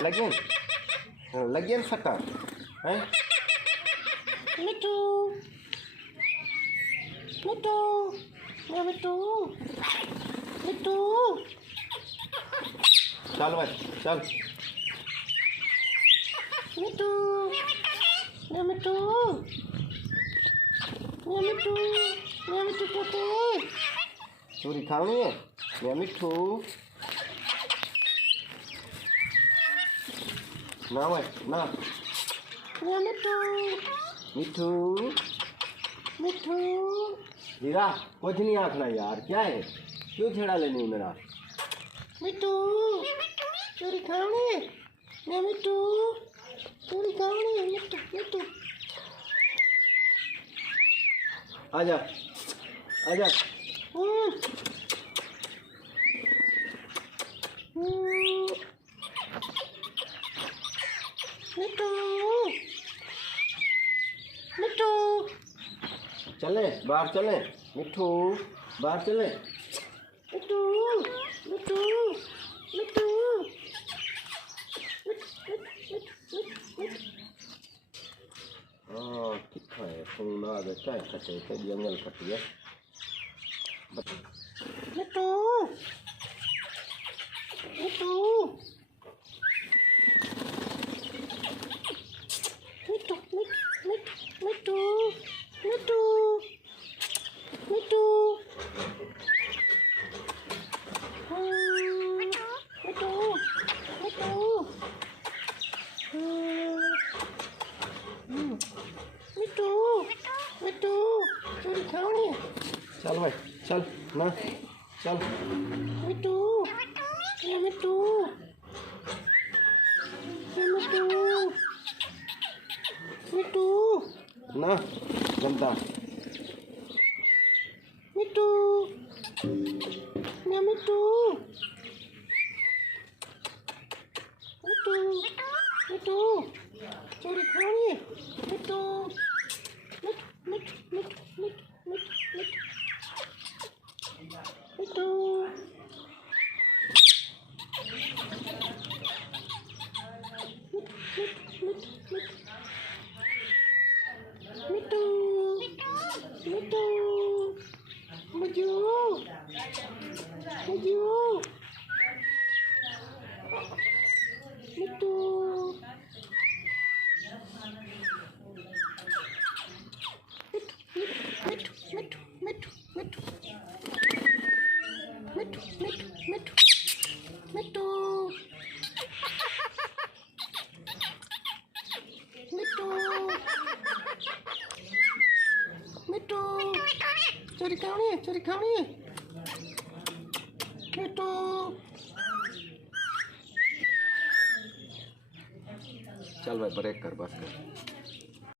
लगियन फटा हैं मिट्टू मिट्टू मिट्टू मिट्टू चल भाई चल मिट्टू मिट्टू मिट्टू मिट्टू पोते चोरी खानी है मिट्टू ना भाई ना मिट्टू मिट्टू मिट्टू हीरा कुछ नहीं आखना यार क्या है क्यों छेड़ा लेनी मेरा मिट्टू चोरी खानी है मिट्टू चोरी खानी है मिट्टू मिट्टू आजा आजा मिट्टू मिट्टू चले बाहर चले मिट्टू बाहर चले मिट्टू मिट्टू मिट्टू हाँ कितना है सोना आगे चाय कटे तो जंगल कटी है मिट्टू मिट्टू मिट्टू मिट्टू मिट्टू मिट्टू मिट्टू मिट्टू मिट्टू मिट्टू चोरी खानी है चल भाई चल ना चल मिट्टू मिट्टू मिट्टू मिट्टू ना जनता मिट्टू मिट्टू मिट्टू मिट्टू चोरी खानी है मिट्टू मिट्टू मिट्टू मिट्टू मिट्टू मिट्टू मुझू मुझू मिट्टू मिट्टू मिट्टू मिट्टू मिट्टू मिट्टू मिट्टू मिट्टू मिट्टू मिट्टू चोरी खानी है मिट्टू चल भाई ब्रेक कर बस कर